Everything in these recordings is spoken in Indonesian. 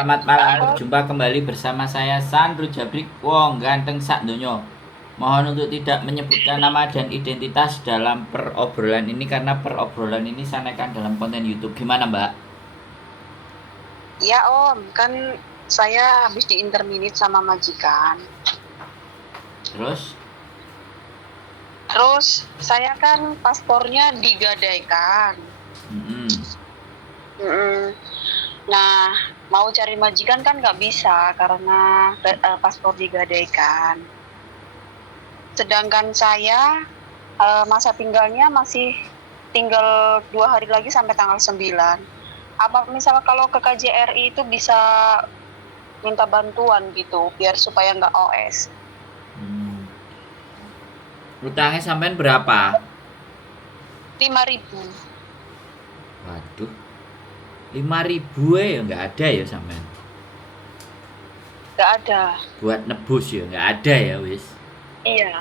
selamat malam. Berjumpa kembali bersama saya Sandro Jabrik Wong ganteng sak donya. Mohon untuk tidak menyebutkan nama dan identitas dalam perobrolan ini karena perobrolan ini saya naikkan dalam konten YouTube. Gimana, Mbak? Ya Om, kan saya habis diinterminate sama majikan. Terus saya kan paspornya digadaikan. Nah, mau cari majikan kan nggak bisa karena paspor digadaikan. Sedangkan saya masa tinggalnya masih tinggal 2 hari lagi sampai tanggal 9. Apa misalnya kalau ke KJRI itu bisa minta bantuan gitu biar supaya nggak OS. Utangnya sampean berapa? 5.000. Waduh. 5.000 ya nggak ada ya sampean. Nggak ada. Buat nebus ya nggak ada ya wis. Iya.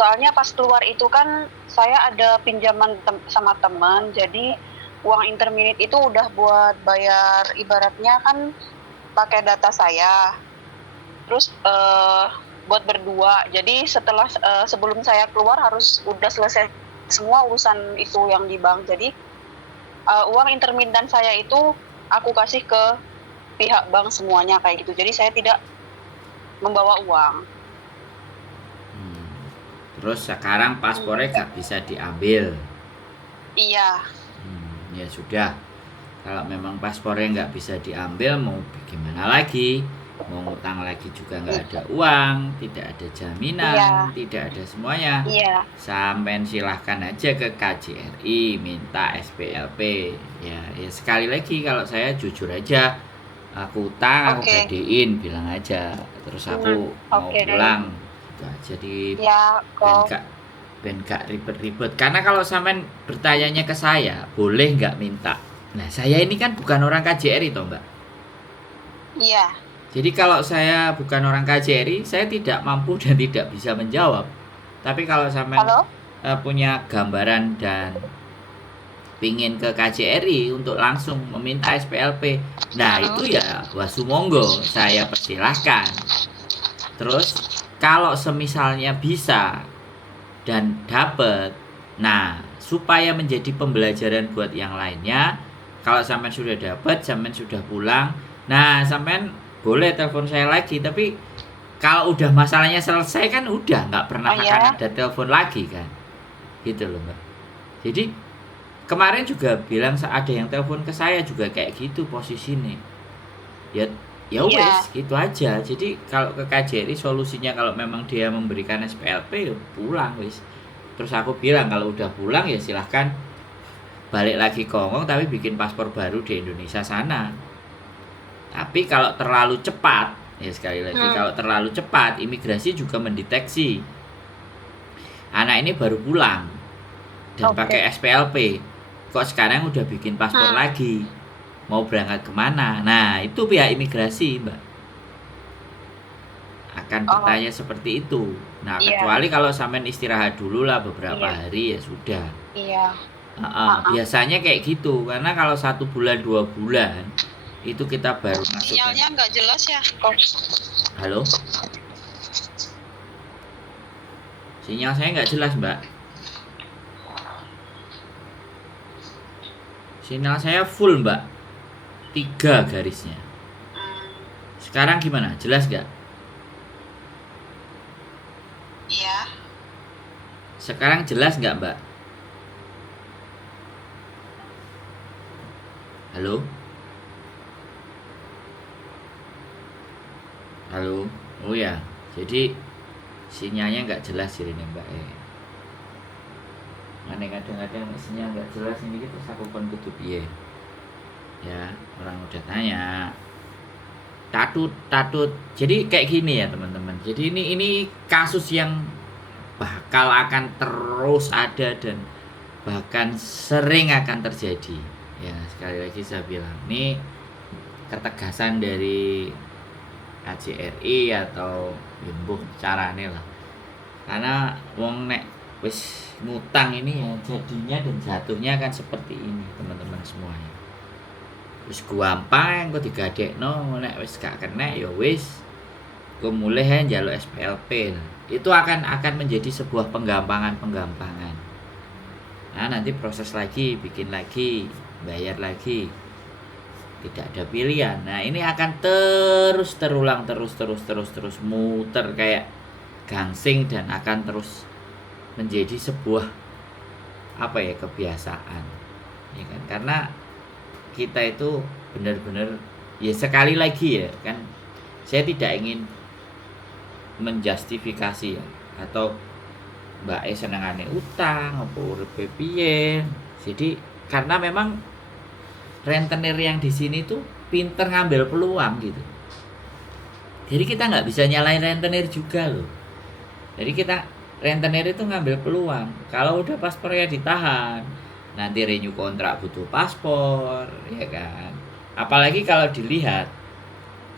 Soalnya pas keluar itu kan saya ada pinjaman sama teman, jadi uang interminate itu udah buat bayar ibaratnya kan pakai data saya. Terus buat berdua. Jadi setelah sebelum saya keluar harus udah selesai semua urusan itu yang di bank. Jadi uang intermittent saya itu aku kasih ke pihak bank semuanya kayak gitu. Jadi saya tidak membawa uang. Terus sekarang paspornya gak bisa diambil. Iya. Ya sudah. Kalau memang paspornya nggak bisa diambil, mau gimana lagi? Mau ngutang lagi juga nggak ada uang, tidak ada jaminan, tidak ada semuanya. Sampai silahkan aja ke KJRI minta SPLP. Ya sekali lagi kalau saya jujur aja, aku utang, aku gadein, bilang aja. Terus aku mau pulang, gitu aja di ben gak ribet-ribet. Karena kalau sampean bertanyanya ke saya, boleh nggak minta? Nah saya ini kan bukan orang KJRI toh Mbak. Iya. Jadi kalau saya bukan orang KJRI, saya tidak mampu dan tidak bisa menjawab. Tapi kalau sampean punya gambaran dan pingin ke KJRI untuk langsung meminta SPLP, nah itu ya wasumonggo, saya persilahkan. Terus kalau semisalnya bisa dan dapat, nah supaya menjadi pembelajaran buat yang lainnya, kalau sampean sudah dapat, sampean sudah pulang, nah sampean boleh telepon saya lagi. Tapi kalau udah masalahnya selesai kan udah nggak pernah akan ada telepon lagi kan, gitu loh Mbak. Jadi kemarin juga bilang ada yang telepon ke saya juga kayak gitu posisinya. Ya wes gitu aja. Jadi kalau ke KJRI solusinya kalau memang dia memberikan SPLP ya pulang wes. Terus aku bilang kalau udah pulang ya silahkan balik lagi ke Hongkong tapi bikin paspor baru di Indonesia sana. Tapi kalau terlalu cepat, ya sekali lagi kalau terlalu cepat, imigrasi juga mendeteksi anak ini baru pulang dan pakai SPLP. Kok sekarang udah bikin paspor lagi? Mau berangkat kemana? Nah itu pihak imigrasi Mbak akan bertanya seperti itu. Nah kecuali kalau sampean istirahat dulu lah beberapa hari ya sudah. Biasanya kayak gitu. Karena kalau 1 bulan 2 bulan itu kita baru masuk. Sinyalnya nggak jelas ya. Halo? Sinyal saya nggak jelas Mbak. Sinyal saya full Mbak, 3 garisnya. Sekarang gimana? Jelas gak? Iya. Sekarang jelas gak Mbak? Halo? Halo? Oh ya, jadi sinyalnya nggak jelas ini Mbak. Mana kadang-kadang sinyal nggak jelas ini terus aku pun tutup ya orang udah tanya tatut. Jadi kayak gini ya teman-teman. Jadi ini kasus yang bakal akan terus ada dan bahkan sering akan terjadi. Ya sekali lagi saya bilang ini ketegasan dari KJRI atau mbuh carane lah. Karena wong nek wis ngutang ini ya jadinya dan jatuhnya kan seperti ini teman-teman semuanya. wis gampang kok digadekno, nek wis gak kena ya wis kok mulih ae njaluk SPLP. Itu akan menjadi sebuah penggampangan. Nah, nanti proses lagi, bikin lagi, bayar lagi. Tidak ada pilihan. Nah, ini akan terus terulang terus muter kayak gangsing dan akan terus menjadi sebuah kebiasaan. Ya kan? Karena kita itu benar-benar ya sekali lagi ya kan, saya tidak ingin menjustifikasi ya, atau Mbak E senengane utang apa urepe piye. Jadi karena memang rentenir yang di sini tuh pinter ngambil peluang gitu. Jadi kita nggak bisa nyalain rentenir juga loh. Jadi kita rentenir itu ngambil peluang. Kalau udah paspornya ditahan, nanti renew kontrak butuh paspor, ya kan. Apalagi kalau dilihat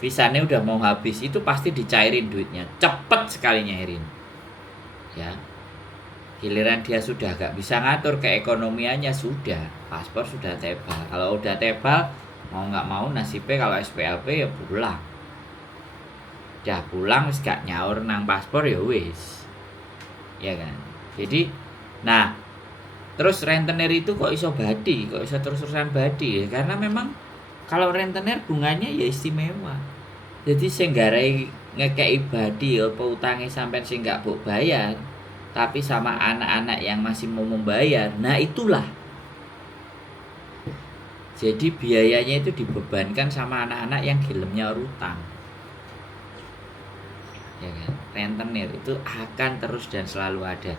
visanya udah mau habis, itu pasti dicairin duitnya, cepet sekali nyairin. Ya, giliran dia sudah gak bisa ngatur keekonomiannya, sudah paspor sudah tebal. Kalau udah tebal, mau nggak mau nasibnya kalau SPLP ya pulang. Udah pulang wis gak nyaur nang paspor ya wis, ya kan. Jadi nah terus rentenir itu kok iso terus-terusan badi ya, karena memang kalau rentenir bunganya ya istimewa. Jadi sing garai ngekei badi apa utange sampean sing gak mbok bayar, tapi sama anak-anak yang masih mau membayar, nah itulah. Jadi biayanya itu dibebankan sama anak-anak yang gelem nyaur utang. Ya kan? Rentenir itu akan terus dan selalu ada.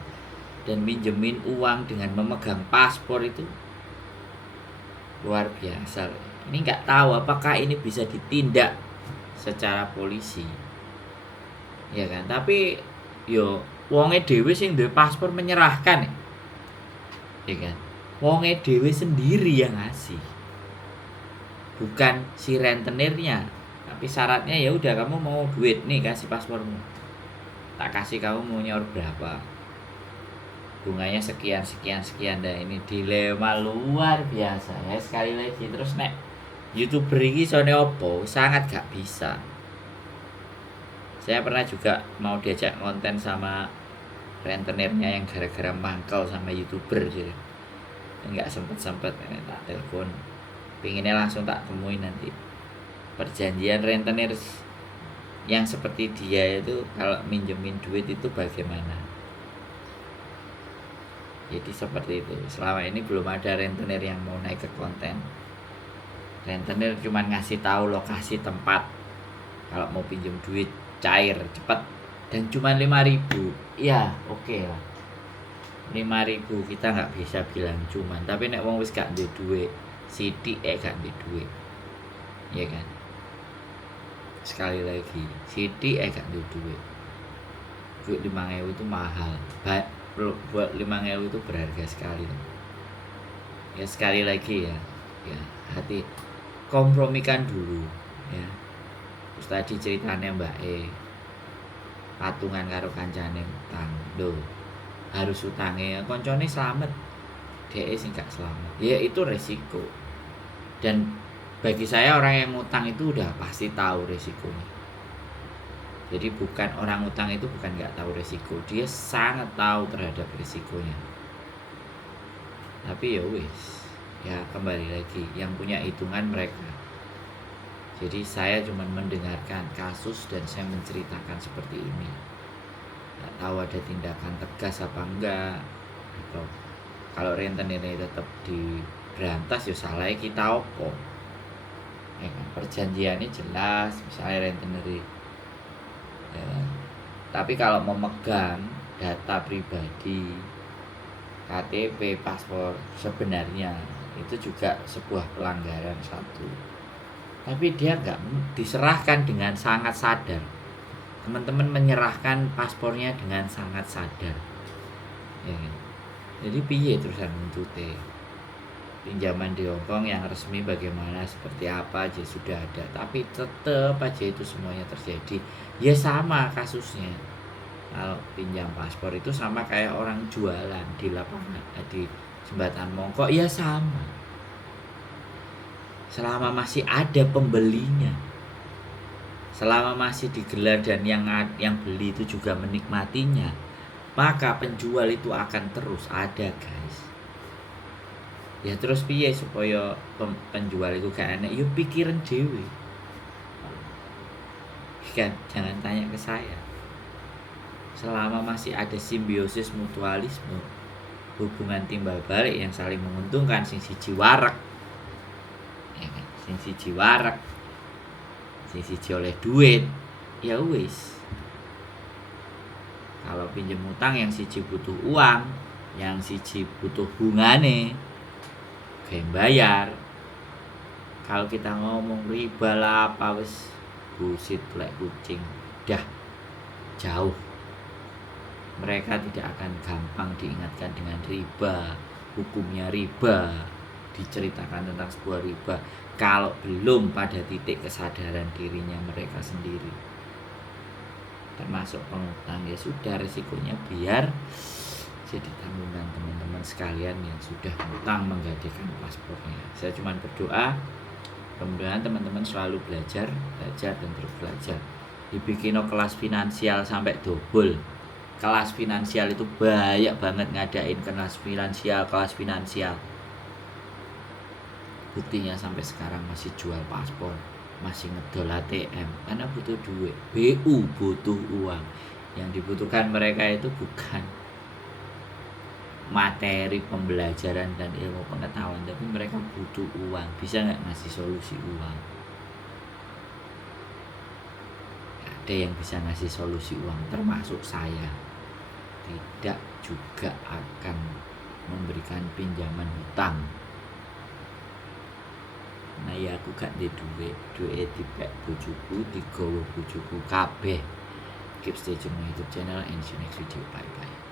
Dan minjemin uang dengan memegang paspor itu luar biasa. Ini nggak tahu apakah ini bisa ditindak secara polisi, ya kan. Tapi yo wonge dhewe sing duwe paspor menyerahkan, ya kan. Wonge dhewe sendiri yang ngasih, bukan si rentenirnya. Tapi syaratnya ya udah, kamu mau duit nih, kasih paspormu, tak kasih, kamu mau nyaur berapa, bunganya sekian. Dah ini dilema luar biasa ya. Sekali lagi, terus nek YouTuber ini sone opo sangat gak bisa. Saya pernah juga mau diajak konten sama rentenirnya yang gara-gara mangkal sama YouTuber jadi nggak sempet tak telepon, pinginnya langsung tak temuin nanti. Perjanjian rentenir yang seperti dia itu kalau minjemin duit itu bagaimana. Jadi seperti itu. Selama ini belum ada rentenir yang mau naik ke konten. Rentenir cuma ngasih tahu lokasi tempat, kalau mau pinjam duit cair cepat, dan cuma 5.000. Ya oke lah, 5.000 kita nggak bisa bilang cuman. Tapi nek wong wis gak duwe duit, sithik gak duwe duit, ya kan. Sekali lagi, sithik gak duwe duit. Duit 5.000 itu mahal. Buat 5.000 itu berharga sekali. Ya sekali lagi ya hati, kompromikan dulu ya. Terus tadi ceritanya Mbak E patungan karo kancane utang, lho harus utangnya koncone selamat, dhek sing gak selamat, ya itu resiko. Dan bagi saya orang yang utang itu udah pasti tahu resikonya. Jadi bukan orang utang itu bukan nggak tahu resiko, dia sangat tahu terhadap resikonya. Tapi ya wis, ya kembali lagi yang punya hitungan mereka. Jadi saya cuma mendengarkan kasus dan saya menceritakan seperti ini. Nggak tahu ada tindakan tegas apa enggak, atau kalau rentenir ini tetap diberantas ya salah kita opo. Ya kan, perjanjiannya jelas, misalnya rentenir ya. Tapi kalau memegang data pribadi, KTP, paspor, sebenarnya itu juga sebuah pelanggaran satu. Tapi dia nggak diserahkan dengan sangat sadar. Teman-teman menyerahkan paspornya dengan sangat sadar. Ya. Jadi piye terusan nuntute? Pinjaman di Hongkong yang resmi bagaimana, seperti apa aja sudah ada, tapi tetap aja itu semuanya terjadi. Ya sama kasusnya. Kalau pinjam paspor itu sama kayak orang jualan di lapangan, di jembatan Mongkok, ya sama. selama masih ada pembelinya, selama masih digelar dan yang beli itu juga menikmatinya, maka penjual itu akan terus ada, guys. Ya terus piye supaya penjual itu gak enak? Yuk pikirin dewe. Kan jangan tanya ke saya. Selama masih ada simbiosis mutualisme, hubungan timbal balik yang saling menguntungkan, sing siji warak, ya kan? Sing siji warak, sing siji oleh duit, ya wis. Kalau pinjam utang yang siji butuh uang, yang siji butuh bungane, kayak bayar. Kalau kita ngomong riba lah apa wis bullshit lek kucing, dah jauh. Mereka tidak akan gampang diingatkan dengan riba, hukumnya riba, diceritakan tentang sebuah riba kalau belum pada titik kesadaran dirinya mereka sendiri. Termasuk pengutang, ya sudah, resikonya biar jadi tanggungan teman-teman sekalian yang sudah utang menggadaikan paspornya. Saya cuma berdoa mudah-mudahan teman-teman selalu belajar dan terus belajar. Dibikin kelas finansial sampai double. Kelas finansial itu banyak banget ngadain kelas finansial. Buktinya sampai sekarang masih jual paspor, masih ngedol ATM karena butuh duit. BU butuh uang. Yang dibutuhkan mereka itu bukan materi pembelajaran dan ilmu pengetahuan, tapi mereka butuh uang. Bisa nggak ngasih solusi uang? Ada yang bisa ngasih solusi uang, termasuk saya. Tidak juga akan memberikan pinjaman hutang. Nah ya aku gak di duit dipek bojoku, digowo bojoku kabeh. Keep stay tune my YouTube channel and see you next video. Bye bye.